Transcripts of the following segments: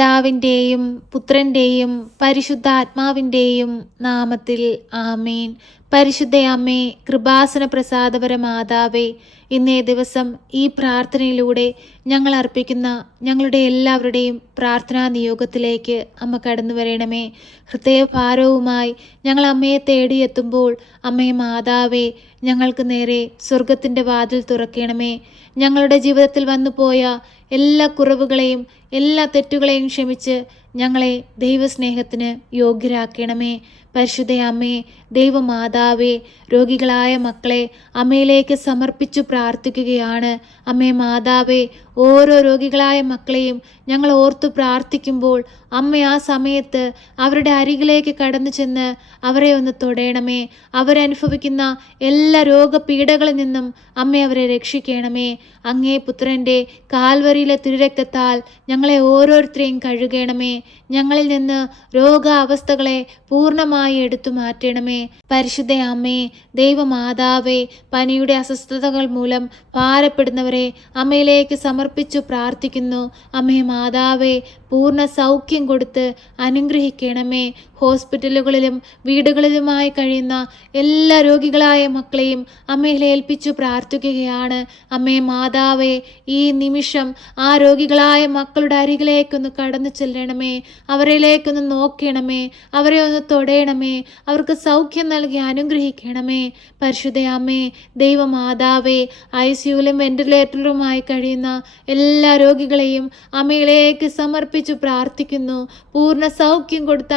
പിതാവിന്റെയും പുത്രന്റെയും പരിശുദ്ധാത്മാവിന്റെയും നാമത്തിൽ ആമേൻ. പരിശുദ്ധ അമ്മേ കൃപാസന പ്രസാദപര മാതാവേ ഇന്നേ ദിവസം ഈ പ്രാർത്ഥനയിലൂടെ ഞങ്ങൾ അർപ്പിക്കുന്ന ഞങ്ങളുടെ എല്ലാവരുടെയും പ്രാർത്ഥനാ നിയോഗത്തിലേക്ക് അമ്മ കടന്നു വരണമേ. ഹൃദയഭാരവുമായി ഞങ്ങൾ അമ്മയെ തേടിയെത്തുമ്പോൾ അമ്മേ മാതാവേ ഞങ്ങൾക്ക് നേരെ സ്വർഗത്തിന്റെ വാതിൽ തുറക്കണമേ. ഞങ്ങളുടെ ജീവിതത്തിൽ വന്നുപോയ എല്ലാ കുറവുകളെയും എല്ലാ തെറ്റുകളെയും ക്ഷമിച്ച് ഞങ്ങളെ ദൈവസ്നേഹത്തിന് യോഗ്യരാക്കണമേ. പരിശുദ്ധ അമ്മേ ദൈവമാതാവേ രോഗികളായ മക്കളെ അമ്മയിലേക്ക് സമർപ്പിച്ചു പ്രാർത്ഥിക്കുകയാണ്. അമ്മേ മാതാവേ ഓരോ രോഗികളായ മക്കളെയും ഞങ്ങൾ ഓർത്തു പ്രാർത്ഥിക്കുമ്പോൾ അമ്മ ആ സമയത്ത് അവരുടെ അരികിലേക്ക് കടന്നു ചെന്ന് അവരെ ഒന്ന് തൊടയണമേ അവരനുഭവിക്കുന്ന എല്ലാ രോഗപീഠകളിൽ നിന്നും അമ്മ അവരെ രക്ഷിക്കണമേ. അങ്ങേ പുത്രന്റെ കാൽവരിയിലെ തിരുരക്തത്താൽ ഞങ്ങളെ ഓരോരുത്തരെയും കഴുകണമേ. ഞങ്ങളിൽ നിന്ന് രോഗാവസ്ഥകളെ പൂർണമായി എടുത്തു മാറ്റണമേ. പരിശുദ്ധ അമ്മേ ദൈവമാതാവേ പനിയുടെ അസ്വസ്ഥതകൾ മൂലം ഭാരപ്പെടുന്നവരെ അമ്മയിലേക്ക് സമർപ്പിച്ചു പ്രാർത്ഥിക്കുന്നു. അമ്മേ മാതാവേ പൂർണ സൗഖ്യം കൊടുത്ത് അനുഗ്രഹിക്കണമേ. ഹോസ്പിറ്റലുകളിലും വീടുകളിലുമായി കഴിയുന്ന എല്ലാ രോഗികളായ മക്കളെയും അമ്മയിൽ ഏൽപ്പിച്ചു പ്രാർത്ഥിക്കുകയാണ്. അമ്മേ മാതാവേ ഈ നിമിഷം ആ രോഗികളായ മക്കളുടെ അരികിലേക്കൊന്ന് കടന്നു ചെല്ലണമേ. അവരിലേക്കൊന്ന് നോക്കണമേ. അവരെ ഒന്ന് തൊടയണമേ. അവർക്ക് സൗഖ്യം നൽകി അനുഗ്രഹിക്കണമേ. പരിശുദ്ധ അമ്മേ ദൈവമാതാവേ ഐ സിയുലും വെന്റിലേറ്ററിലുമായി കഴിയുന്ന എല്ലാ രോഗികളെയും അമ്മയിലേക്ക് സമർപ്പിച്ചു പ്രാർത്ഥിക്കുന്നു. പൂർണ സൗഖ്യം കൊടുത്ത്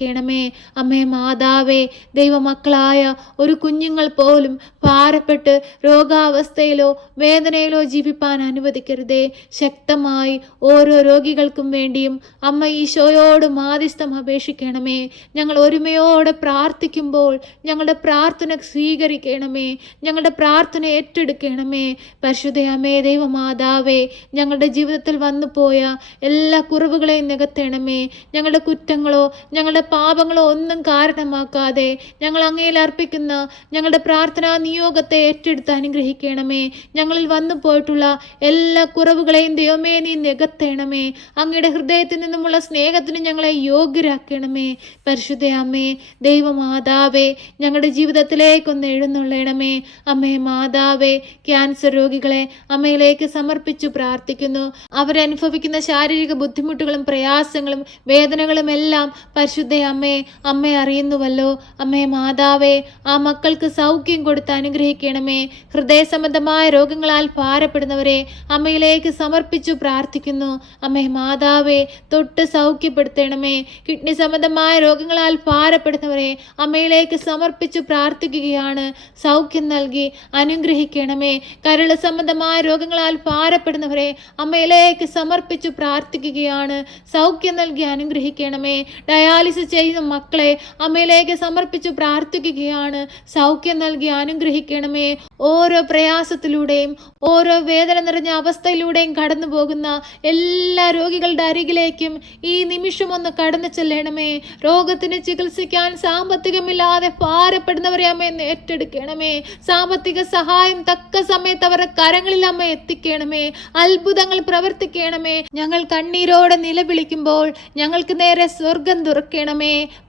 അനുഗ്രഹിക്കണമേ അമ്മേ മാതാവേ ദൈവമക്കളായ ഒരു കുഞ്ഞുങ്ങൾ പോലും ഭാരപ്പെട്ട് രോഗാവസ്ഥയിലോ വേദനയിലോ ജീവിപ്പാൻ അനുവദിക്കരുതേ. ശക്തമായി ഓരോ രോഗികൾക്കും വേണ്ടിയും അമ്മ ഈശോയോട് മാധ്യസ്ഥം അപേക്ഷിക്കണമേ. ഞങ്ങൾ ഒരുമയോടെ പ്രാർത്ഥിക്കുമ്പോൾ ഞങ്ങളുടെ പ്രാർത്ഥന സ്വീകരിക്കണമേ. ഞങ്ങളുടെ പ്രാർത്ഥന ഏറ്റെടുക്കണമേ. പരിശുദ്ധയമേ ദൈവമാതാവേ ഞങ്ങളുടെ ജീവിതത്തിൽ വന്നു പോയ എല്ലാ കുറവുകളെയും നികത്തണമേ. ഞങ്ങളുടെ കുറ്റങ്ങളോ ഞങ്ങളുടെ പാപങ്ങളോ ഒന്നും കാരണമാക്കാതെ ഞങ്ങൾ അങ്ങയിൽ അർപ്പിക്കുന്ന ഞങ്ങളുടെ പ്രാർത്ഥനാ നിയോഗത്തെ ഏറ്റെടുത്ത് അനുഗ്രഹിക്കണമേ. ഞങ്ങളിൽ വന്നു പോയിട്ടുള്ള എല്ലാ കുറവുകളെയും ദൈവമേ നീ നികത്തേണമേ. അങ്ങയുടെ ഹൃദയത്തിൽ നിന്നുമുള്ള സ്നേഹത്തിന് ഞങ്ങളെ യോഗ്യരാക്കണമേ. പരിശുദ്ധ അമ്മേ ദൈവമാതാവേ ഞങ്ങളുടെ ജീവിതത്തിലേക്കൊന്ന് എഴുന്നള്ളണമേ. അമ്മേ മാതാവേ ക്യാൻസർ രോഗികളെ അമ്മയിലേക്ക് സമർപ്പിച്ചു പ്രാർത്ഥിക്കുന്നു. അവരനുഭവിക്കുന്ന ശാരീരിക ബുദ്ധിമുട്ടുകളും പ്രയാസങ്ങളും വേദനകളും എല്ലാം പരിശുദ്ധ അമ്മേ അമ്മ അറിയുന്നുവല്ലോ. അമ്മേ മാതാവേ ആ മക്കൾക്ക് സൗഖ്യം കൊടുത്ത് അനുഗ്രഹിക്കണമേ. ഹൃദയ സംബന്ധമായ രോഗങ്ങളാൽ ഭാരപ്പെടുന്നവരെ അമ്മയിലേക്ക് സമർപ്പിച്ചു പ്രാർത്ഥിക്കുന്നു. അമ്മേ മാതാവേ തൊട്ട് സൗഖ്യപ്പെടുത്തണമേ. കിഡ്നി സംബന്ധമായ രോഗങ്ങളാൽ ഭാരപ്പെടുന്നവരെ അമ്മയിലേക്ക് സമർപ്പിച്ചു പ്രാർത്ഥിക്കുകയാണ്. സൗഖ്യം നൽകി അനുഗ്രഹിക്കണമേ. കരൾ സംബന്ധമായ രോഗങ്ങളാൽ ഭാരപ്പെടുന്നവരെ അമ്മയിലേക്ക് സമർപ്പിച്ചു പ്രാർത്ഥിക്കുകയാണ്. സൗഖ്യം നൽകി അനുഗ്രഹിക്കണമേ. ഡയാലിസിസ് ചെയ്യുന്ന മക്കളെ അമ്മയിലേക്ക് സമർപ്പിച്ചു പ്രാർത്ഥിക്കുകയാണ്. സൗഖ്യം നൽകി അനുഗ്രഹിക്കണമേ. ഓരോ പ്രയാസത്തിലൂടെയും ഓരോ വേദന നിറഞ്ഞ അവസ്ഥയിലൂടെയും കടന്നു പോകുന്ന എല്ലാ രോഗികളുടെ അരികിലേക്കും ഈ നിമിഷം ഒന്ന് കടന്നു ചെല്ലണമേ. രോഗത്തിന് ചികിത്സിക്കാൻ സാമ്പത്തികമില്ലാതെ ഭാരപ്പെടുന്നവരെ അമ്മ ഏറ്റെടുക്കണമേ. സാമ്പത്തിക സഹായം തക്ക സമയത്ത് അവരുടെ കരങ്ങളിൽ അമ്മ എത്തിക്കണമേ. അത്ഭുതങ്ങൾ പ്രവർത്തിക്കണമേ. ഞങ്ങൾ കണ്ണീരോടെ നിലവിളിക്കുമ്പോൾ ഞങ്ങൾക്ക് നേരെ സ്വർഗം തുറക്കണമേ.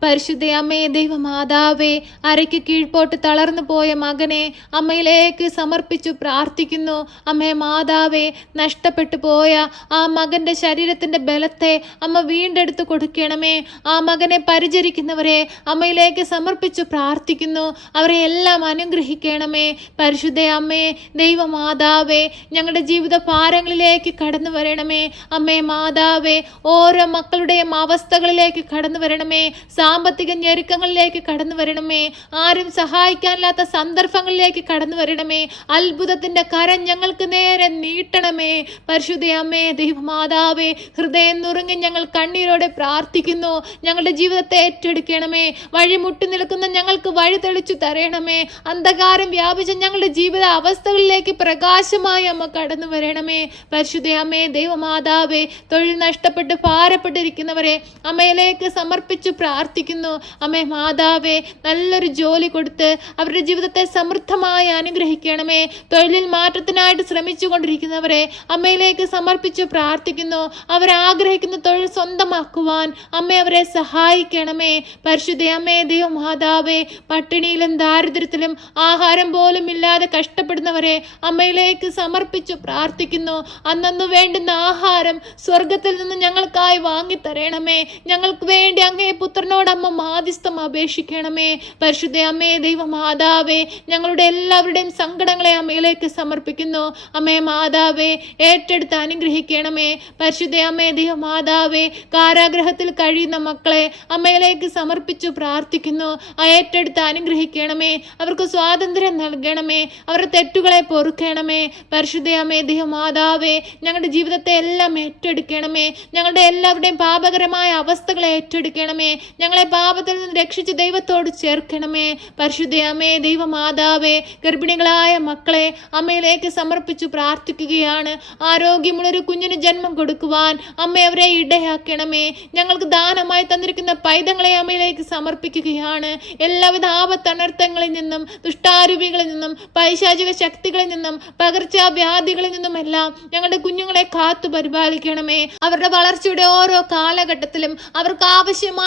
പരിശുദ്ധ അമ്മേ ദൈവമാതാവേ അരയ്ക്ക് കീഴ്പോട്ട് തളർന്നു പോയ മകനെ അമ്മയിലേക്ക് സമർപ്പിച്ചു പ്രാർത്ഥിക്കുന്നു. അമ്മേ മാതാവേ നഷ്ടപ്പെട്ടു പോയ ആ മകന്റെ ശരീരത്തിന്റെ ബലത്തെ അമ്മ വീണ്ടെടുത്ത് കൊടുക്കണമേ. ആ മകനെ പരിചരിക്കുന്നവരെ അമ്മയിലേക്ക് സമർപ്പിച്ചു പ്രാർത്ഥിക്കുന്നു. അവരെ എല്ലാം അനുഗ്രഹിക്കണമേ. പരിശുദ്ധ അമ്മേ ദൈവമാതാവേ ഞങ്ങളുടെ ജീവിത ഭാരങ്ങളിലേക്ക് കടന്നു വരണമേ. അമ്മേ മാതാവേ ഓരോ മക്കളുടെയും അവസ്ഥകളിലേക്ക് കടന്നു വരണമേ. സാമ്പത്തിക ഞെരുക്കങ്ങളിലേക്ക് കടന്നു വരണമേ. ആരും സഹായിക്കാനില്ലാത്ത സന്ദർഭങ്ങളിലേക്ക് കടന്നു വരണമേ. അത്ഭുതത്തിന്റെ കരം ഞങ്ങൾക്ക് നേരെ നീട്ടണമേ. പരിശുദ്ധ അമ്മേ ദൈവമാതാവേ ഹൃദയം നുറുങ്ങി ഞങ്ങൾ കണ്ണീരോടെ പ്രാർത്ഥിക്കുന്നു. ഞങ്ങളുടെ ജീവിതത്തെ ഏറ്റെടുക്കണമേ. വഴി മുട്ടി നിൽക്കുന്ന ഞങ്ങൾക്ക് വഴി തെളിച്ചു തരണമേ. അന്ധകാരം വ്യാപിച്ച ഞങ്ങളുടെ ജീവിത അവസ്ഥകളിലേക്ക് പ്രകാശമായി അമ്മ കടന്നു വരണമേ. പരിശുദ്ധ അമ്മേ ദൈവമാതാവേ തൊഴിൽ നഷ്ടപ്പെട്ട് ഭാരപ്പെട്ടിരിക്കുന്നവരെ അമ്മയിലേക്ക് സമർപ്പിച്ചു സമർപ്പിച്ച് പ്രാർത്ഥിക്കുന്നു. അമ്മേ മാതാവേ നല്ലൊരു ജോലി കൊടുത്ത് അവരുടെ ജീവിതത്തെ സമൃദ്ധമായി അനുഗ്രഹിക്കണമേ. തൊഴിലിൽ മാറ്റത്തിനായിട്ട് ശ്രമിച്ചു കൊണ്ടിരിക്കുന്നവരെ അമ്മയിലേക്ക് സമർപ്പിച്ച് പ്രാർത്ഥിക്കുന്നു. അവരാഗ്രഹിക്കുന്ന തൊഴിൽ സ്വന്തമാക്കുവാൻ അമ്മ അവരെ സഹായിക്കണമേ. പരിശുദ്ധ അമ്മേ ദൈവ മാതാവേ പട്ടിണിയിലും ദാരിദ്ര്യത്തിലും ആഹാരം പോലും ഇല്ലാതെ കഷ്ടപ്പെടുന്നവരെ അമ്മയിലേക്ക് സമർപ്പിച്ചു പ്രാർത്ഥിക്കുന്നു. അന്നു വേണ്ടുന്ന ആഹാരം സ്വർഗത്തിൽ നിന്ന് ഞങ്ങൾക്കായി വാങ്ങിത്തരണമേ. ഞങ്ങൾക്ക് വേണ്ടി അങ്ങേ പുത്രനോട് അമ്മ മാധ്യസ്ഥം അപേക്ഷിക്കണമേ. പരിശുദ്ധ അമ്മേ ദൈവമാതാവേ ഞങ്ങളുടെ എല്ലാവരുടെയും സങ്കടങ്ങളെ അമ്മയിലേക്ക് സമർപ്പിക്കുന്നു. അമ്മേ മാതാവേ ഏറ്റെടുത്ത് അനുഗ്രഹിക്കണമേ. പരിശുദ്ധ അമ്മേ ദൈവമാതാവേ കാരാഗ്രഹത്തിൽ കഴിയുന്ന മക്കളെ അമ്മയിലേക്ക് സമർപ്പിച്ചു പ്രാർത്ഥിക്കുന്നു. ഏറ്റെടുത്ത് അനുഗ്രഹിക്കണമേ. അവർക്ക് സ്വാതന്ത്ര്യം നൽകണമേ. അവരുടെ തെറ്റുകളെ പൊറുക്കണമേ. പരിശുദ്ധ അമ്മേ ദൈവമാതാവേ ഞങ്ങളുടെ ജീവിതത്തെ എല്ലാം ഏറ്റെടുക്കണമേ. ഞങ്ങളുടെ എല്ലാവരുടെയും പാപകരമായ അവസ്ഥകളെ ഏറ്റെടുക്കണമേ. ഞങ്ങളെ പാപത്തിൽ നിന്ന് രക്ഷിച്ച് ദൈവത്തോട് ചേർക്കണമേ. പരിശുദ്ധ അമ്മേ ദൈവമാതാവേ ഗർഭിണികളായ മക്കളെ അമ്മയിലേക്ക് സമർപ്പിച്ചു പ്രാർത്ഥിക്കുകയാണ്. ആരോഗ്യമുള്ളൊരു കുഞ്ഞിന് ജന്മം കൊടുക്കുവാൻ അമ്മ അവരെ ഇടയാക്കണമേ. ഞങ്ങൾക്ക് ദാനമായി തന്നിരിക്കുന്ന പൈതങ്ങളെ അമ്മയിലേക്ക് സമർപ്പിക്കുകയാണ്. എല്ലാവിധ ആപത്തനർത്ഥങ്ങളിൽ നിന്നും ദുഷ്ടാരൂപികളിൽ നിന്നും പൈശാചിക ശക്തികളിൽ നിന്നും പകർച്ചവ്യാധികളിൽ നിന്നും എല്ലാം ഞങ്ങളുടെ കുഞ്ഞുങ്ങളെ കാത്തു പരിപാലിക്കണമേ അവരുടെ വളർച്ചയുടെ ഓരോ കാലഘട്ടത്തിലും അവർക്ക്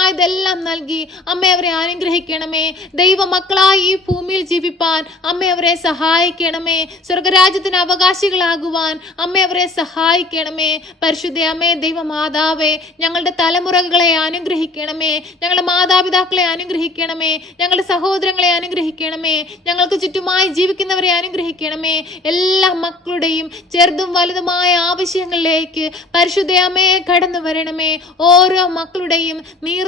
ആവശ്യമായതെല്ലാം നൽകി അമ്മ അവരെ അനുഗ്രഹിക്കണമേ. ദൈവമക്കളായി ഈ ഭൂമിയിൽ ജീവിപ്പാൻ അമ്മ അവരെ സഹായിക്കണമേ. സ്വർഗരാജ്യത്തിന് അവകാശികളാകുവാൻ അമ്മ അവരെ സഹായിക്കണമേ. പരിശുദ്ധ അമ്മേ ദൈവമാതാവേ ഞങ്ങളുടെ തലമുറകളെ അനുഗ്രഹിക്കണമേ. ഞങ്ങളുടെ മാതാപിതാക്കളെ അനുഗ്രഹിക്കണമേ. ഞങ്ങളുടെ സഹോദരങ്ങളെ അനുഗ്രഹിക്കണമേ. ഞങ്ങൾക്ക് ചുറ്റുമായി ജീവിക്കുന്നവരെ അനുഗ്രഹിക്കണമേ. എല്ലാ മക്കളുടെയും ചെറുതും വലുതുമായ ആവശ്യങ്ങളിലേക്ക് പരിശുദ്ധ അമ്മയെ കടന്നു വരണമേ. ഓരോ മക്കളുടെയും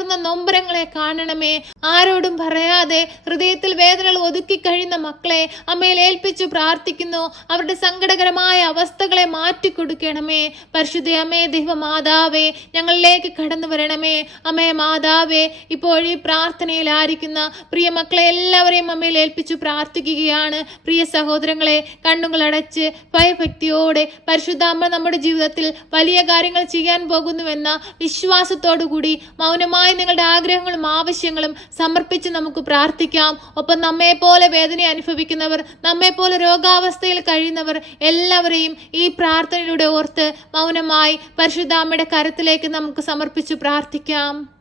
നീറുന്ന നൊമ്പരങ്ങളെ കാണണമേ. ആരോടും പറയാതെ ഹൃദയത്തിൽ വേദനകൾ ഒതുക്കി കഴിയുന്ന മക്കളെ അമ്മയിൽ ഏൽപ്പിച്ചു പ്രാർത്ഥിക്കുന്നു. അവരുടെ സങ്കടകരമായ അവസ്ഥകളെ മാറ്റിക്കൊടുക്കണമേ പരിശുദ്ധ അമ്മേ ദൈവമാതാവേ ഞങ്ങളിലേക്ക് കടന്നു വരണമേ. അമ്മേ മാതാവേ ഇപ്പോൾ ഈ പ്രാർത്ഥനയിലായിരിക്കുന്ന പ്രിയ മക്കളെ എല്ലാവരെയും അമ്മയിൽ ഏൽപ്പിച്ചു പ്രാർത്ഥിക്കുകയാണ്. പ്രിയ സഹോദരങ്ങളെ കണ്ണുകൾ അടച്ച് ഭയഭക്തിയോടെ പരിശുദ്ധ അമ്മ നമ്മുടെ ജീവിതത്തിൽ വലിയ കാര്യങ്ങൾ ചെയ്യാൻ പോകുന്നുവെന്ന വിശ്വാസത്തോടു കൂടി നിങ്ങളുടെ ആഗ്രഹങ്ങളും ആവശ്യങ്ങളും സമർപ്പിച്ച് നമുക്ക് പ്രാർത്ഥിക്കാം. ഒപ്പം നമ്മെ പോലെ വേദന അനുഭവിക്കുന്നവർ നമ്മെ പോലെ രോഗാവസ്ഥയിൽ കഴിയുന്നവർ എല്ലാവരെയും ഈ പ്രാർത്ഥനയിലൂടെ ഓർത്ത് മൗനമായി പരിശുദ്ധാമ്മയുടെ കരത്തിലേക്ക് നമുക്ക് സമർപ്പിച്ചു പ്രാർത്ഥിക്കാം.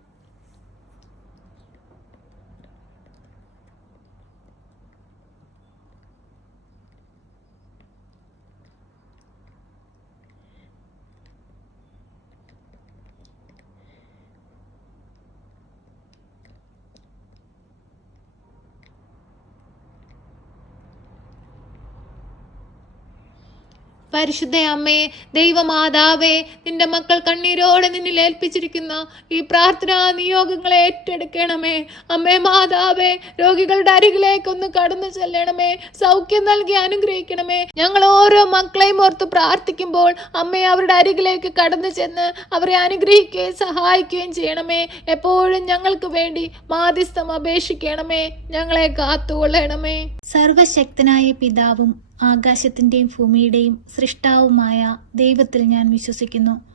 പരിശുദ്ധ അമ്മേ ദൈവമാതാവേ നിന്റെ മക്കൾ കണ്ണീരോടെ നിന്നിൽ ഏൽപ്പിച്ചിരിക്കുന്ന ഈ പ്രാർത്ഥനാ നിയോഗങ്ങളെ ഏറ്റെടുക്കണമേ. അമ്മേ മാതാവേ രോഗികളുടെ അരികിലേക്ക് ഒന്ന് കടന്നു ചെല്ലണമേ. സൗഖ്യം നൽകി അനുഗ്രഹിക്കണമേ. ഞങ്ങൾ ഓരോ മക്കളെയും ഓർത്ത് പ്രാർത്ഥിക്കുമ്പോൾ അമ്മയെ അവരുടെ അരികിലേക്ക് കടന്നു ചെന്ന് അവരെ അനുഗ്രഹിക്കുകയും സഹായിക്കുകയും ചെയ്യണമേ. എപ്പോഴും ഞങ്ങൾക്ക് വേണ്ടി മാധ്യസ്ഥം അപേക്ഷിക്കണമേ. ഞങ്ങളെ കാത്തുകൊള്ളണമേ. സർവശക്തനായ പിതാവും ആകാശത്തിന്റെയും ഭൂമിയുടെയും സൃഷ്ടാവുമായ ദൈവത്തിൽ ഞാൻ വിശ്വസിക്കുന്നു.